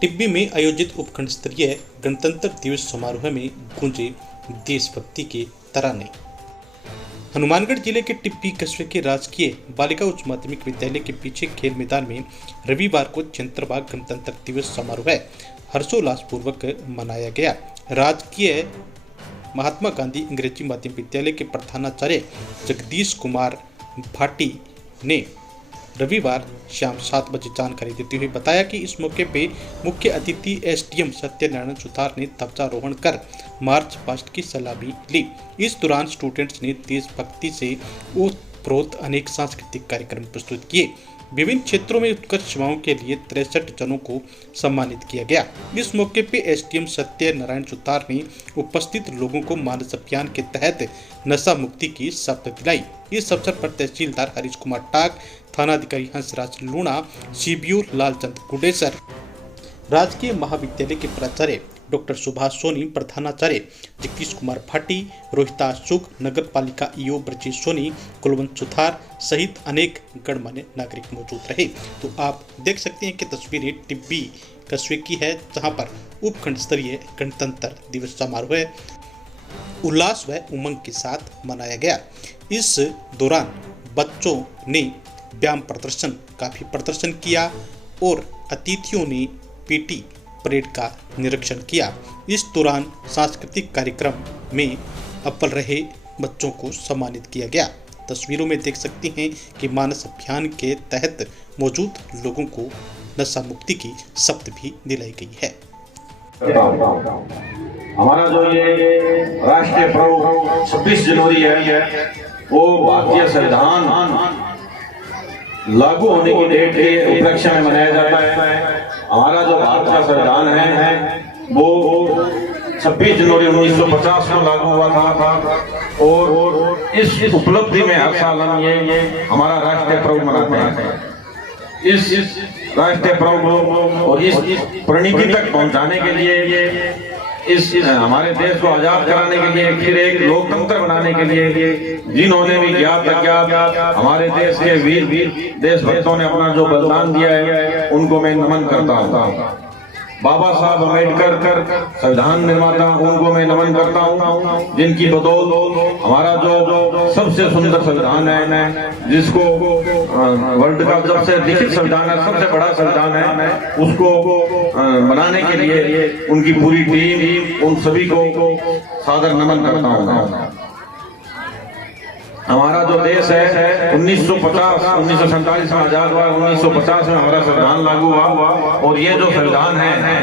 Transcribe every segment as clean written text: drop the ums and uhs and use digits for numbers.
टिब्बी में आयोजित उपखंड स्तरीय गणतंत्र दिवस समारोह में गूंजे देशभक्ति के तराने। हनुमानगढ़ जिले के टिब्बी कस्बे के राजकीय बालिका उच्च माध्यमिक विद्यालय के पीछे खेल मैदान में रविवार को चंद्रभागा गणतंत्र दिवस समारोह हर्षोल्लास पूर्वक मनाया गया। राजकीय महात्मा गांधी अंग्रेजी माध्यम विद्यालय के प्रधानाचार्य जगदीश कुमार भाटी ने रविवार शाम 7 बजे जानकारी देते हुए बताया कि इस मौके पे मुख्य अतिथि एसडीएम सत्यनारायण सुतार ने ध्वजारोहण कर मार्च पास्ट की सलामी ली। इस दौरान स्टूडेंट्स ने देशभक्ति से ओतप्रोत अनेक सांस्कृतिक कार्यक्रम प्रस्तुत किए। विभिन्न क्षेत्रों में उत्कृष्ट सेवाओं के लिए 63 जनों को सम्मानित किया गया। इस मौके पे एसडीएम सत्यनारायण सुतार ने उपस्थित लोगों को मानस अभियान के तहत नशा मुक्ति की शपथ दिलाई। इस अवसर पर तहसीलदार हरीश कुमार टाक, थानाधिकारी हंसराज लूणा, सीबीओ लालचंद गुडेसर, राजकीय महाविद्यालय के प्राचार्य डॉक्टर सुभाष सोनी, प्रधानाचार्य जगदीश कुमार भाटी, रोहिता सुख, नगर पालिका ईओ ब्रजेश सोनी, कुलवंत सुथार सहित अनेक गणमान्य नागरिक मौजूद रहे। तो आप देख सकते हैं कि तस्वीरें टिब्बी कस्बे की है, जहां पर उपखंड स्तरीय गणतंत्र दिवस समारोह उल्लास व उमंग के साथ मनाया गया। इस दौरान बच्चों ने व्यायाम प्रदर्शन काफी प्रदर्शन किया और अतिथियों ने पीटी परेड का निरीक्षण किया। इस दौरान सांस्कृतिक कार्यक्रम में अव्वल रहे बच्चों को सम्मानित किया गया। तस्वीरों में देख सकते हैं कि मानस अभियान के तहत मौजूद लोगों को नशा मुक्ति की शपथ भी दिलाई गई है। हमारा जो ये राष्ट्रीय पर्व 26 जनवरी है वो भारतीय संविधान लागू होने की डेट के उपलक्ष्य में मनाया जाता है। हमारा जो भारत का संविधान है वो 26 जनवरी 1950 को लागू हुआ था और इस उपलब्धि में हर साल हम ये हमारा राष्ट्रीय पर्व मनाते हैं। इस राष्ट्रीय पर्व को और इस परिणति तक पहुंचाने के लिए इस हमारे देश को आजाद कराने के लिए, फिर एक लोकतंत्र बनाने के लिए जिन्होंने भी ज्ञात अज्ञात हमारे देश के वीर देशभक्तों ने अपना जो बलिदान दिया है उनको मैं नमन करता हूँ। बाबा साहब अम्बेडकर संविधान निर्माता, उनको मैं नमन करता हूँ, जिनकी बदौलत हमारा जो सबसे सुंदर संविधान है, जिसको वर्ल्ड का सबसे लिखित संविधान है, सबसे बड़ा संविधान है, उसको बनाने के लिए उनकी पूरी टीम, उन सभी को सादर नमन करता हूँ। हमारा जो देश है 1947 में आजाद हुआ, 1950 में हमारा संविधान लागू हुआ और ये जो संविधान है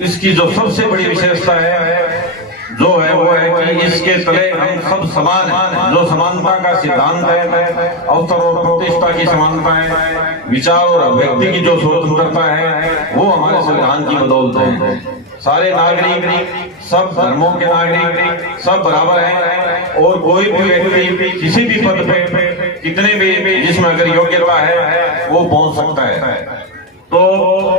इसकी जो सबसे बड़ी विशेषता है जो है वो है कि इसके तले हम सब समान हैं। जो समानता का सिद्धांत है, अवसर और प्रतिष्ठा की समानता है, विचार और व्यक्ति की जो स्वतंत्रता है वो हमारे संविधान की बदौलत है। सारे नागरिक, सब धर्मों के नागरिक सब बराबर हैं और कोई भी व्यक्ति किसी भी पद पे कितने भी जिसमें अगर योग्यता है वो पहुंच सकता है। तो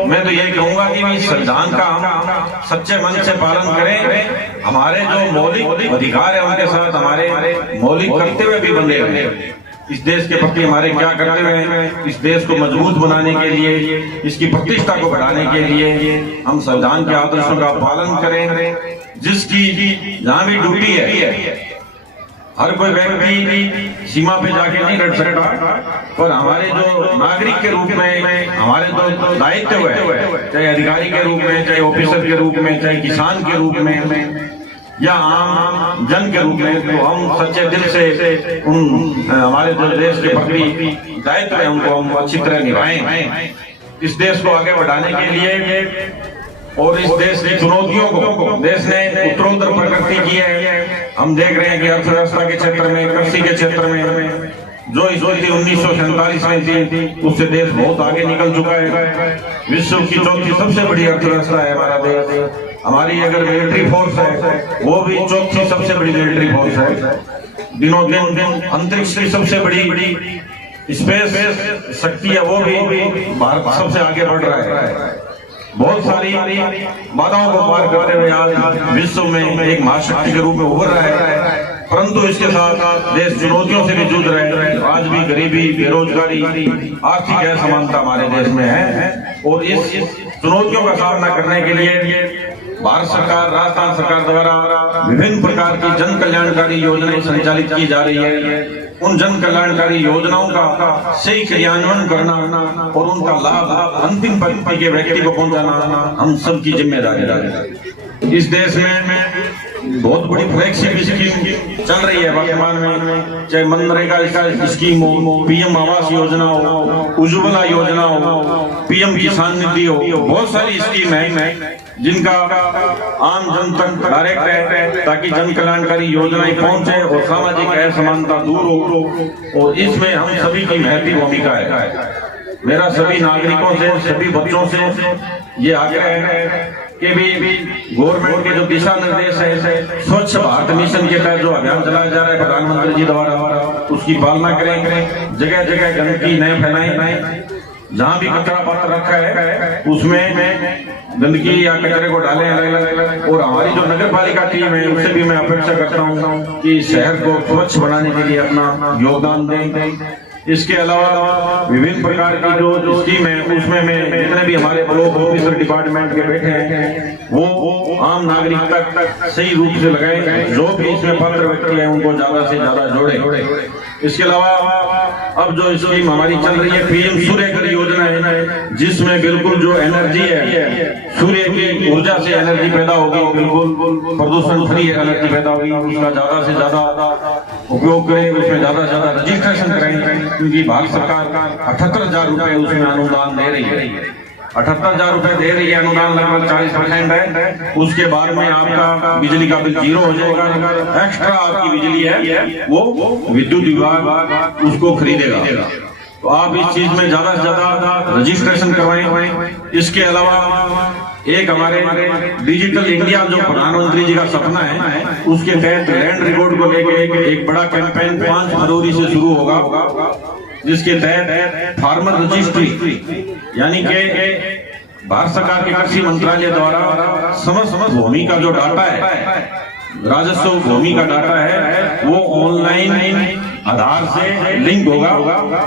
मैं तो यही कहूंगा कि इस संविधान का हम सच्चे मन से पालन करें। हमारे जो मौलिक अधिकार है उनके साथ हमारे मौलिक कर्तव्य भी बने रहे। इस देश के प्रति हमारे क्या कर्तव्य हैं, इस देश को मजबूत बनाने के लिए, इसकी प्रतिष्ठा को बढ़ाने के लिए हम संविधान के आदर्शों का पालन करें। जिसकी जहाँ भी ड्यूटी है, हर कोई व्यक्ति सीमा पे जाके नहीं लड़ सकता, पर हमारे जो नागरिक के रूप में हमारे जो दायित्व है, चाहे अधिकारी के रूप में, चाहे ऑफिसर के रूप में, चाहे किसान के रूप में या आम जन के रूप में, तो हम सच्चे दिल से उन हमारे जो देश के प्रति दायित्व है उनको हम अच्छी तरह निभाएं। इस देश को आगे बढ़ाने के लिए और इस देश की चुनौतियों को देश ने उत्तरोत्तर प्रगति की है। हम देख रहे हैं कि अर्थव्यवस्था के क्षेत्र में, कृषि के क्षेत्र में जो स्थिति 1947 में थी उससे देश बहुत आगे निकल चुका है। विश्व की चौथी सबसे बड़ी अर्थव्यवस्था है हमारा देश। हमारी अगर मिलिट्री फोर्स है वो भी चौथी सबसे बड़ी मिलिट्री फोर्स है। दिनों दिन अंतरिक्ष की सबसे बड़ी स्पेस शक्ति है, वो भी भारत सबसे आगे बढ़ रहा है। बहुत सारी बाधाओं को पार करते हुए आज विश्व में एक महाशक्ति के रूप में उभर रहा है। परंतु इसके साथ देश चुनौतियों से भी जूझ रहे हैं। आज भी गरीबी, बेरोजगारी, आर्थिक असमानता हमारे देश में है। और इस चुनौतियों का सामना करने के लिए भारत सरकार, राजस्थान सरकार द्वारा विभिन्न प्रकार की जन कल्याणकारी योजनाएं संचालित की जा रही है। उन जन कल्याणकारी योजनाओं का सही क्रियान्वयन करना और उनका लाभ अंतिम पंक्ति के व्यक्ति को पहुंचाना हम सबकी जिम्मेदारी है। इस देश में बहुत बड़ी फ्लैगशिप स्कीम चल रही है वर्तमान में, चाहे मनरेगा का स्कीम हो, पीएम आवास योजना हो, उज्ज्वला योजना हो, पीएम किसान निधि हो, बहुत सारी स्कीम है जिनका आम जन तक डायरेक्ट है ताकि जन कल्याणकारी योजनाएं पहुंचे और सामाजिक असमानता दूर हो। और इसमें हम सभी की महत्वपूर्ण भूमिका है। मेरा सभी नागरिकों से, सभी बच्चों से ये आग्रह है कि भी गवर्नमेंट के जो दिशा निर्देश है, स्वच्छ भारत मिशन के तहत जो अभियान चलाया जा रहा है प्रधानमंत्री जी द्वारा, उसकी पालना करें। जगह जगह गंदगी न फैलाएं। जहाँ भी कचरा पात्र रखा है उसमें गंदगी या कचरे को डालें अलग। और हमारी जो नगर पालिका टीम है उससे भी मैं अपेक्षा करता हूँ कि शहर को स्वच्छ बनाने के लिए अपना योगदान दें। इसके अलावा विभिन्न प्रकार की जो स्कीम है उसमें मैं जितने भी हमारे ब्लॉक ऑफिसर डिपार्टमेंट के बैठे हैं वो आम नागरिक तक सही रूप से लगाए। जो भी इसमें पात्र व्यक्ति है उनको ज्यादा से ज्यादा जोड़े। इसके अलावा अब जो स्कीम हमारी चल रही है पीएम सूर्य घर योजना है, जिसमें बिल्कुल जो एनर्जी है सूर्य की ऊर्जा से एनर्जी पैदा होगी, बिल्कुल प्रदूषण फ्री एनर्जी पैदा होगी। उसका ज्यादा से ज्यादा उपयोग करें, उसमें ज्यादा से ज्यादा रजिस्ट्रेशन करें, क्योंकि भारत सरकार 78,000 रुपए उसमें अनुदान दे रही है। 78,000 रुपए दे रही है अनुदान, लगभग 40% है। उसके बाद में आपका बिजली का बिल 0 हो जाएगा। एक्स्ट्रा आपकी बिजली है वो विद्युत विभाग उसको खरीदेगा। तो आप इस चीज में ज्यादा से ज्यादा रजिस्ट्रेशन करवाएं। इसके अलावा एक हमारे डिजिटल इंडिया जो प्रधानमंत्री जी का सपना है उसके तहत लैंड रिकॉर्ड को लेकर एक बड़ा कैंपेन 5 फरवरी से शुरू होगा, जिसके तहत फार्मर रजिस्ट्री यानी कि भारत सरकार के कृषि मंत्रालय द्वारा समस्त भूमि का जो डाटा है, राजस्व भूमि का डाटा है, वो ऑनलाइन आधार से लिंक होगा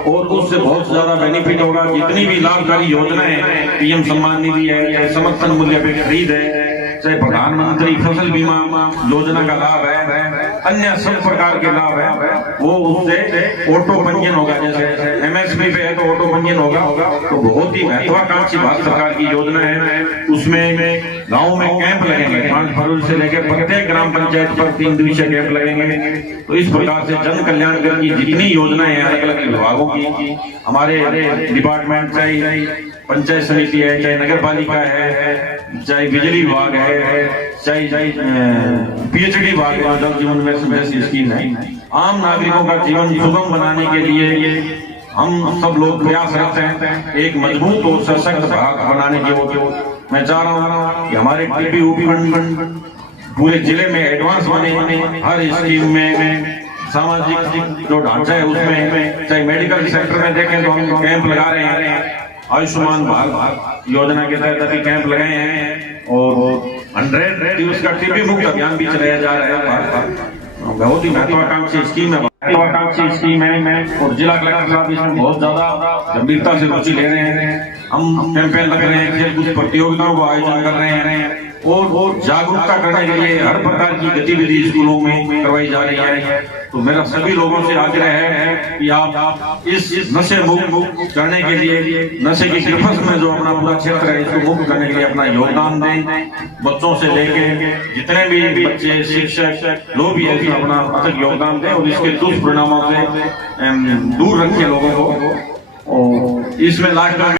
और उससे बहुत ज्यादा बेनिफिट होगा। जितनी भी लाभकारी योजनाएं हैं, पीएम सम्मान निधि है, चाहे समर्थन मूल्य पे खरीद है, चाहे प्रधानमंत्री फसल बीमा योजना का लाभ है, अन्य सब प्रकार के लाभ है, वो उससे ऑटो पंजीयन होगा। जैसे एमएसपी पे है तो ऑटो पंजीयन होगा। तो बहुत ही महत्वाकांक्षी भारत सरकार की योजना है। उसमें गाँव में कैंप लगेंगे 5 फरवरी से लेकर प्रत्येक ग्राम पंचायत पर 3 दिवसीय कैंप लगेंगे। तो इस प्रकार से जन कल्याण की जितनी योजनाएं हैं अलग अलग विभागों की, हमारे डिपार्टमेंट चाहे पंचायत समिति है, चाहे नगर पालिका है, चाहे बिजली विभाग है, चाहे पीएचडी विभाग जल जीवन मिशन जैसी स्कीम है, आम नागरिकों का जीवन सुगम बनाने के लिए हम सब लोग प्रयास करते हैं एक मजबूत और सशक्त भारत बनाने के। मैं चाह रहा हूँ कि हमारे टीपी ऊपी फंड पूरे जिले में एडवांस बने, हर स्कीम में सामाजिक जो ढांचा है उसमें, चाहे मेडिकल सेक्टर में देखें तो हम कैंप लगा रहे हैं। आयुष्मान भारत योजना के तहत अभी कैंप लगाए हैं और 100 दिवस का टीबी मुक्त अभियान भी चलाया जा रहा है। बहुत ही महत्वाकांक्षी स्कीम है और जिला कलेक्टर साहब इसमें बहुत ज्यादा गंभीरता से रुचि ले रहे हैं। हम कैंपेन लग रहे हैं, कुछ प्रतियोगिताओं का आयोजन कर रहे हैं और जागरूकता करने के लिए हर प्रकार की गतिविधि स्कूलों में करवाई जा रही है। तो मेरा सभी लोगों से आग्रह है कि आप इस नशे मुक्त करने के लिए, नशे की गिरफ्त में जो अपना पूरा क्षेत्र है इसको मुक्त करने के लिए अपना योगदान दें। बच्चों से लेके जितने भी बच्चे, शिक्षक लोग भी है अपना अथक योगदान दें और इसके दुष्परिणामों से दूर रखें लोगों को। और इसमें लास्ट